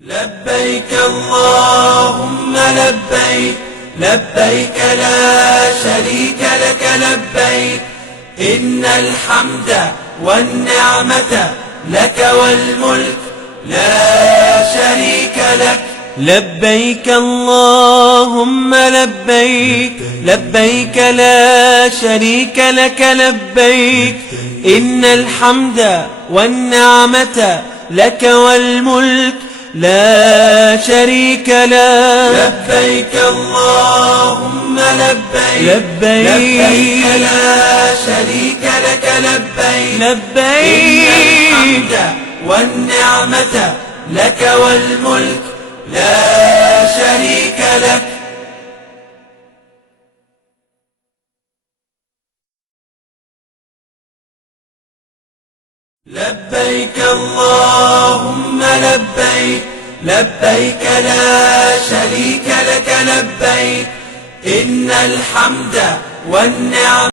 لبيك اللهم لبيك لبيك لا شريك لك لبيك إن الحمد والنعمة لك والملك لا شريك لك. لبيك اللهم لبيك لبيك لا شريك لك لبيك إن الحمد والنعمة لك والملك لا شريك لك. لبيك اللهم لبيك لبيك لا شريك لك لبيك لبيك إن الحمد والنعمة لك والملك لا شريك لك. لبيك اللهم لبيك لبيك لا شريك لك لبيك إن الحمد والنعمة